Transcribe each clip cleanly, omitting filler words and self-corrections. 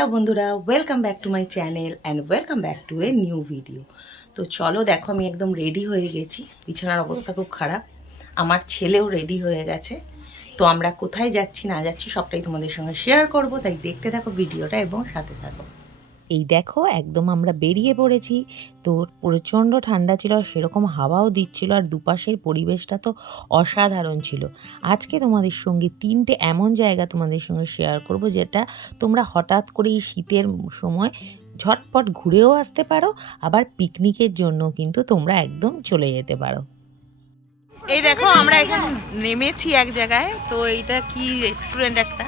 Hello বন্ধুরা, welcome back to my channel and welcome back to a new video. তো চলো দেখো, আমি একদম রেডি হয়ে গেছি। বিছানার অবস্থা খুব খারাপ, আমার ছেলেও রেডি হয়ে গেছে। তো আমরা কোথায় যাচ্ছি না যাচ্ছি সবটাই তোমাদের সঙ্গে শেয়ার করব, তাই দেখতে থাকো ভিডিওটা এবং সাথে থাকো। এই দেখো একদম আমরা বেরিয়ে পড়েছি। তো প্রচণ্ড ঠান্ডা ছিল, আর সেরকম হাওয়াও দিচ্ছিল, আর দুপাশের পরিবেশটা তো অসাধারণ ছিল। আজকে তোমাদের সঙ্গে 3টে এমন জায়গা তোমাদের সঙ্গে শেয়ার করব, যেটা তোমরা হঠাৎ করে এই শীতের সময় ঝটপট ঘুরেও আসতে পারো, আবার পিকনিকের জন্য কিন্তু তোমরা একদম চলে যেতে পারো। এই দেখো আমরা এখানে নেমেছি এক জায়গায়। তো এইটা কি রেস্টুরেন্ট একটা,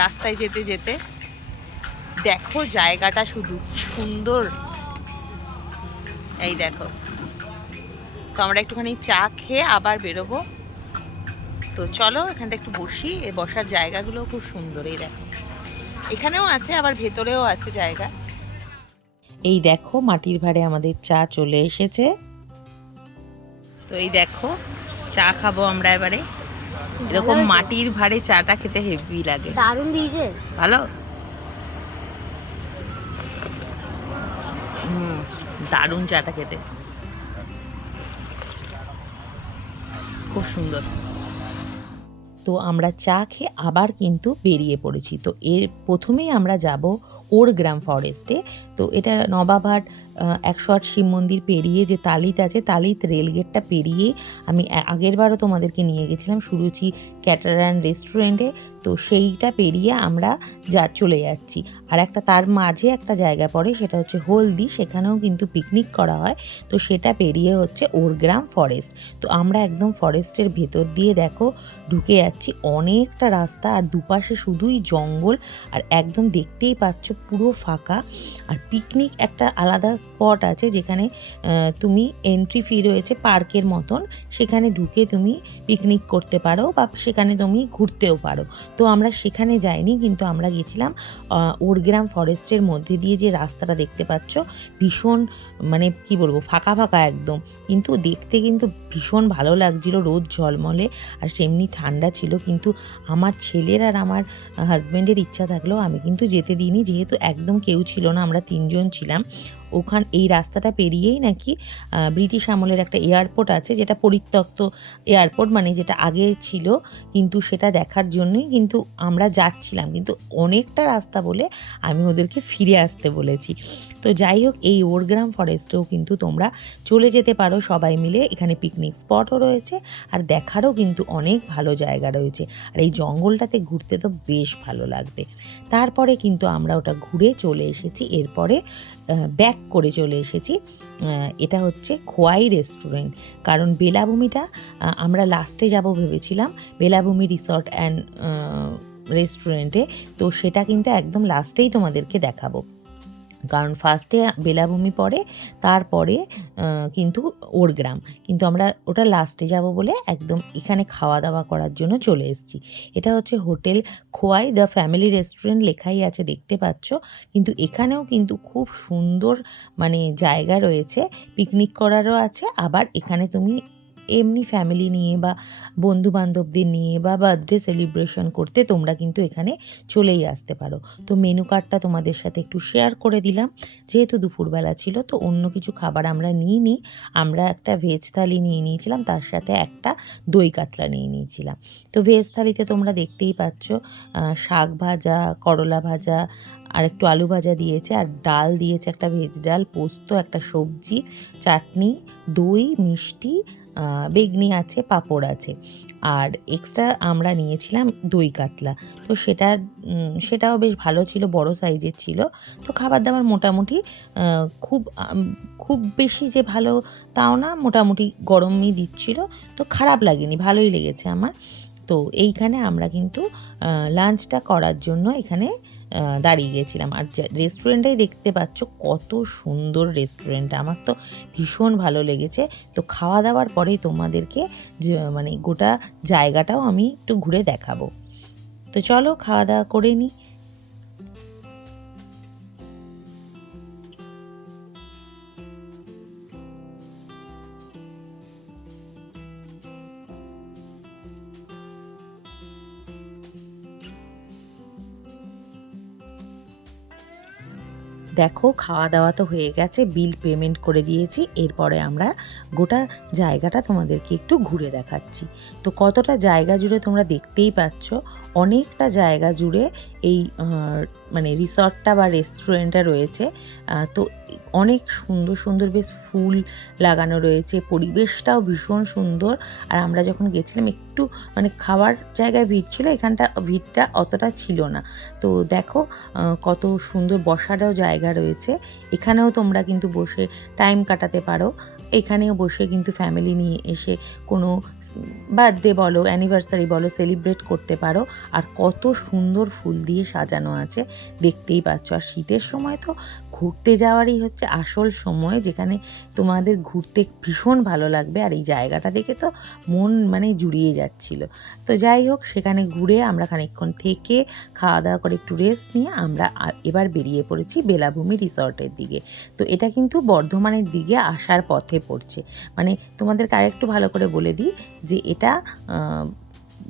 রাস্তায় যেতে যেতে দেখো জায়গাটা শুধু সুন্দর। এই দেখো, তো আমরা একটুখানি চা খেয়ে আবার বেরোবো। তো চলো এখানটা একটু বসি। এই বসার জায়গাগুলো খুব সুন্দর। এই দেখো এখানেও আছে, আবার ভেতরেও আছে জায়গা। এই দেখো মাটির ভাঁড়ে আমাদের চা চলে এসেছে। তো এই দেখো চা খাবো আমরা এবারে। এরকম মাটির ভাঁড়ে চাটা খেতে হেভি লাগে। দারুণ দিয়েছে। ভালো, দারুণ চাটা খেতে, খুব সুন্দর। তো আমরা চা খেয়ে আবার কিন্তু বেরিয়ে পড়েছি। তো এর প্রথমেই আমরা যাব ওরগ্রাম ফরেস্টে। তো এটা নবাবহাট ১০৮ শিব মন্দির পেরিয়ে যে তালিত আছে, তালিত রেলগেটটা পেরিয়েই আমি আগেরবারও তোমাদেরকে নিয়ে গেছিলাম সুরুচি ক্যাটারান রেস্টুরেন্টে। তো সেইটা পেরিয়ে আমরা চলে যাচ্ছি। আর একটা তার মাঝে একটা জায়গা পড়ে, সেটা হচ্ছে হলদি, সেখানেও কিন্তু পিকনিক করা হয়। তো সেটা পেরিয়ে হচ্ছে ওরগ্রাম ফরেস্ট। তো আমরা একদম ফরেস্টের ভেতর দিয়ে দেখো ঢুকে যাচ্ছি। অনেকটা রাস্তা, আর দুপাশে শুধুই জঙ্গল, আর একদম দেখতেই পাচ্ছ পুরো ফাঁকা। আর পিকনিক একটা আলাদা স্পট আছে, যেখানে তুমি এন্ট্রি ফি রয়েছে পার্কের মতন, সেখানে ঢুকে তুমি পিকনিক করতে পারো বা সেখানে তুমি ঘুরতেও পারো। তো আমরা সেখানে যাইনি, কিন্তু আমরা গেছিলাম ওরগ্রাম ফরেস্টের মধ্যে দিয়ে। যে রাস্তাটা দেখতে পাচ্ছ ভীষণ মানে কি বলবো, ফাঁকা ফাঁকা একদম, কিন্তু দেখতে কিন্তু ভীষণ ভালো লাগছিল, রোদ ঝলমলে, আর সেমনি ঠান্ডা ছিল। কিন্তু আমার ছেলের আর আমার হাজব্যান্ডের ইচ্ছা থাকলেও আমি কিন্তু যেতে দিইনি, যেহেতু একদম কেউ ছিল না, আমরা 3জন ছিলাম। এই রাস্তাটা পেরিয়েই নাকি ব্রিটিশ আমলের একটা এয়ারপোর্ট আছে, যেটা পরিত্যক্ত এয়ারপোর্ট, মানে যেটা আগে ছিল, কিন্তু সেটা দেখার জন্যই কিন্তু আমরা যাচ্ছিলাম। কিন্তু অনেকটা রাস্তা বলে আমি ওদেরকে ফিরে আসতে বলেছি। তো যাই হোক, এই ওরগ্রাম ফরেস্টেও কিন্তু তোমরা চলে যেতে পারো সবাই মিলে। এখানে পিকনিক স্পটও রয়েছে, আর দেখারও কিন্তু অনেক ভালো জায়গা রয়েছে। আর এই জঙ্গলটাতে ঘুরতে তো বেশ ভালো লাগবে। তারপরে কিন্তু আমরা ওটা ঘুরে চলে এসেছি, এরপরে ব্যাক করে চলে এসেছি। এটা হচ্ছে খোয়াই রেস্টুরেন্ট, কারণ বেলাভূমিটা আমরা লাস্টে যাব ভেবেছিলাম, বেলাভূমি রিসর্ট অ্যান্ড রেস্টুরেন্টে। তো সেটা কিন্তু একদম লাস্টেই তোমাদেরকে দেখাবো, কারণ ফার্স্টে বেলাভূমি পড়ে, তারপরে কিন্তু ওরগ্রাম, কিন্তু আমরা ওটা লাস্টে যাব বলে একদম এখানে খাওয়া দাওয়া করার জন্য চলে এসেছি। এটা হচ্ছে hotel Khowai the family restaurant, লেখাই আছে দেখতে পাচ্ছ। কিন্তু এখানেও কিন্তু খুব সুন্দর মানে জায়গা রয়েছে, পিকনিক করারও আছে, আবার এখানে তুমি এমনি ফ্যামিলি নিয়ে বা বন্ধু বান্ধবদের নিয়ে বা বার্থডে সেলিব্রেশন করতে তোমরা কিন্তু এখানে চলেই আসতে পারো। তো মেনু কার্ডটা তোমাদের সাথে একটু শেয়ার করে দিলাম, যেহেতু দুপুরবেলা ছিল তো অন্য কিছু খাবার আমরা নিইনি। আমরা একটা ভেজ থালি নিয়ে নিয়েছিলাম, তার সাথে একটা দই কাতলা নিয়ে নিয়েছিলাম। তো ভেজ থালিতে তোমরা দেখতেই পাচ্ছ শাক ভাজা, করলা ভাজা, আর একটু আলু ভাজা দিয়েছে, আর ডাল দিয়েছে, একটা ভেজ ডাল, পোস্ত, একটা সবজি, চাটনি, দই, মিষ্টি, বেগনি আছে, পাঁপড় আছে, আর এক্সট্রা আমরা নিয়েছিলাম দই কাতলা। তো সেটাও বেশ ভালো ছিল, বড় সাইজের ছিল। তো খাবার দাবার মোটামুটি খুব বেশি যে ভালো তাও না, মোটামুটি গরমই দিচ্ছিল, তো খারাপ লাগেনি, ভালোই লেগেছে আমার। তো এইখানে আমরা কিন্তু লাঞ্চটা করার জন্য এখানে দাঁড়িয়ে গেছিলাম। আর রেস্টুরেন্টটাই দেখতে পাচ্ছ কত সুন্দর রেস্টুরেন্ট, আমার তো ভীষণ ভালো লেগেছে। তো খাওয়া দাওয়ার পরেই তোমাদেরকে যে মানে গোটা জায়গাটাও আমি একটু ঘুরে দেখাবো। তো চলো খাওয়া দাওয়া করে নিই। দেখো খাওয়া দাওয়া তো হয়ে গেছে, বিল পেমেন্ট করে দিয়েছি। এরপরে আমরা গোটা জায়গাটা তোমাদেরকে একটু ঘুরে দেখাচ্ছি। তো কতটা জায়গা জুড়ে তোমরা দেখতেই পাচ্ছ, অনেকটা জায়গা জুড়ে এই মানে রিসর্টটা বা রেস্টুরেন্টটা রয়েছে। তো অনেক সুন্দর সুন্দর বেশ ফুল লাগানো রয়েছে, পরিবেশটাও ভীষণ সুন্দর। আর আমরা যখন গেছিলাম একটু মানে খাওয়ার জায়গায় ভিড় ছিল, এখানটা ভিড়টা অতটা ছিল না। তো দেখো কত সুন্দর বসারও জায়গা রয়েছে, এখানেও তোমরা কিন্তু বসে টাইম কাটাতে পারো। এখানেও বসে কিন্তু ফ্যামিলি নিয়ে এসে কোনো বার্থডে বলো, অ্যানিভার্সারি বলো, সেলিব্রেট করতে পারো। আর কত সুন্দর ফুল দিয়ে সাজানো আছে দেখতেই পাচ্ছ। আর শীতের সময় তো ঘুরতে যাওয়ারই হচ্ছে আসল সময়, যেখানে তোমাদের ঘুরতে ভীষণ ভালো লাগবে। আর এই জায়গাটা দেখে তো মন মানে জুড়িয়ে যাচ্ছিল। তো যাই হোক, সেখানে ঘুরে আমরা খানিকক্ষণ থেকে খাওয়া দাওয়া করে একটু রেস্ট নিয়ে আমরা এবার বেরিয়ে পড়েছি বেলাভূমি রিসর্টের দিকে। তো এটা কিন্তু বর্ধমানের দিকে আসার পথে পড়ছে। মানে তোমাদেরকে আরেকটু ভালো করে বলে দিই যে এটা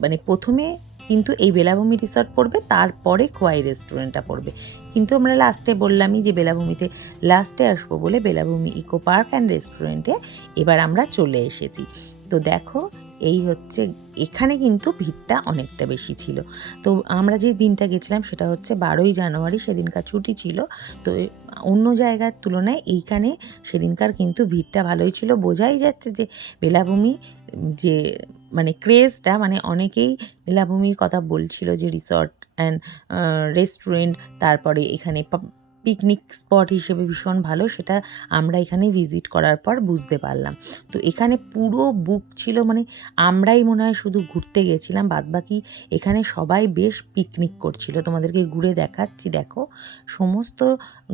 মানে প্রথমে কিন্তু এই বেলাভূমি রিসর্ট পড়বে, তারপরে খোয়াই রেস্টুরেন্টটা পড়বে। কিন্তু আমরা লাস্টে বললামই যে বেলাভূমিতে লাস্টে আসবো বলে বেলাভূমি ইকো পার্ক অ্যান্ড রেস্টুরেন্টে এবার আমরা চলে এসেছি। তো দেখো এই হচ্ছে, এখানে কিন্তু ভিড়টা অনেকটা বেশি ছিল। তো আমরা যে দিনটা গেছিলাম সেটা হচ্ছে 12ই জানুয়ারি, সেদিনকার ছুটি ছিল। তো অন্য জায়গার তুলনায় এইখানে সেদিনকার কিন্তু ভিড়টা ভালোই ছিল। বোঝাই যাচ্ছে যে বেলাভূমি যে মানে ক্রেজটা, মানে অনেকেই বেলাভূমির কথা বলছিল যে রিসর্ট অ্যান্ড রেস্টুরেন্ট, তারপরে এখানে পিকনিক স্পট হিসেবে ভীষণ ভালো, সেটা আমরা এখানে ভিজিট করার পর বুঝতে পারলাম। তো এখানে পুরো বুক ছিল, মানে আমরাই মনে হয় শুধু ঘুরতে গেছিলাম, বাদবাকি এখানে সবাই বেশ পিকনিক করছিল। তোমাদেরকে ঘুরে দেখাচ্ছি, দেখো সমস্ত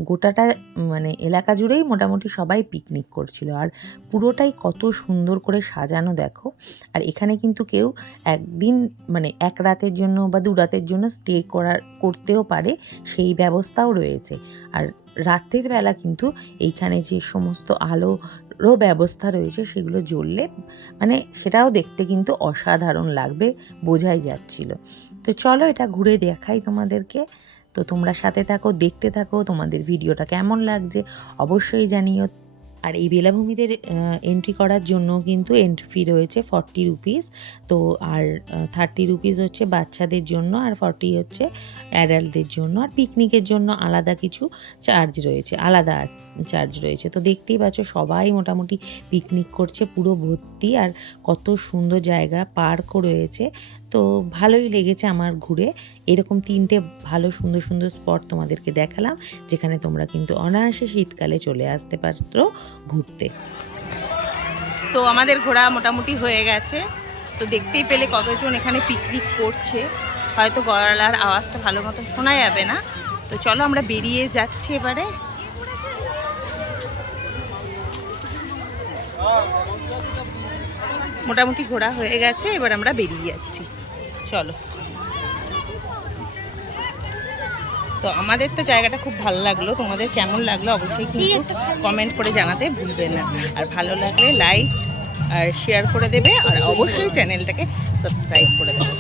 গোটাটা মানে এলাকা জুড়েই মোটামুটি সবাই পিকনিক করছিল। আর পুরোটাই কত সুন্দর করে সাজানো দেখো। আর এখানে কিন্তু কেউ একদিন মানে এক রাতের জন্য বা 2 রাতের জন্য স্টে করতেও পারে, সেই ব্যবস্থাও রয়েছে। আর রাতের বেলা কিন্তু এইখানে যে সমস্ত আলোরও ব্যবস্থা রয়েছে সেগুলো জ্বললে মানে সেটাও দেখতে কিন্তু অসাধারণ লাগবে, বোঝাই যাচ্ছিল। তো চলো এটা ঘুরে দেখাই তোমাদেরকে। তো তোমরা সাথে থাকো, দেখতে থাকো, তোমাদের ভিডিওটা কেমন লাগছে অবশ্যই জানিও। আর এই বেলাভূমিদের এন্ট্রি করার জন্য কিন্তু এন্ট্রি ফি রয়েছে 40 রুপিস। তো আর 30 রুপিস হচ্ছে বাচ্চাদের জন্য, আর 40 হচ্ছে অ্যাডাল্টদের জন্য। আর পিকনিকের জন্য আলাদা কিছু চার্জ রয়েছে, আলাদা চার্জ রয়েছে। তো দেখতেই পাচ্ছ সবাই মোটামুটি পিকনিক করছে, পুরো ভর্তি। আর কত সুন্দর জায়গা, পার্কও রয়েছে। তো ভালোই লেগেছে আমার ঘুরে। এরকম 3টে ভালো সুন্দর সুন্দর স্পট তোমাদেরকে দেখালাম, যেখানে তোমরা কিন্তু অনায়াসে শীতকালে চলে আসতে পারো ঘুরতে। তো আমাদের ঘোরা মোটামুটি হয়ে গেছে। তো দেখতেই পেলে কতজন এখানে পিকনিক করছে। হয়তো গলার আওয়াজটা ভালো মতো শোনা যাবে না। তো চলো আমরা বেরিয়ে যাচ্ছি এবারে। মোটামুটি ঘোরা হয়ে গেছে, এবার আমরা বেরিয়ে যাচ্ছি, চলো। তো আমাদের তো জায়গাটা খুব ভালো লাগলো, তোমাদের কেমন লাগলো অবশ্যই কিন্তু কমেন্ট করে জানাতে ভুলবেন না। আর ভালো লাগলে লাইক আর শেয়ার করে দেবে, আর অবশ্যই চ্যানেলটাকে সাবস্ক্রাইব করে দেবে।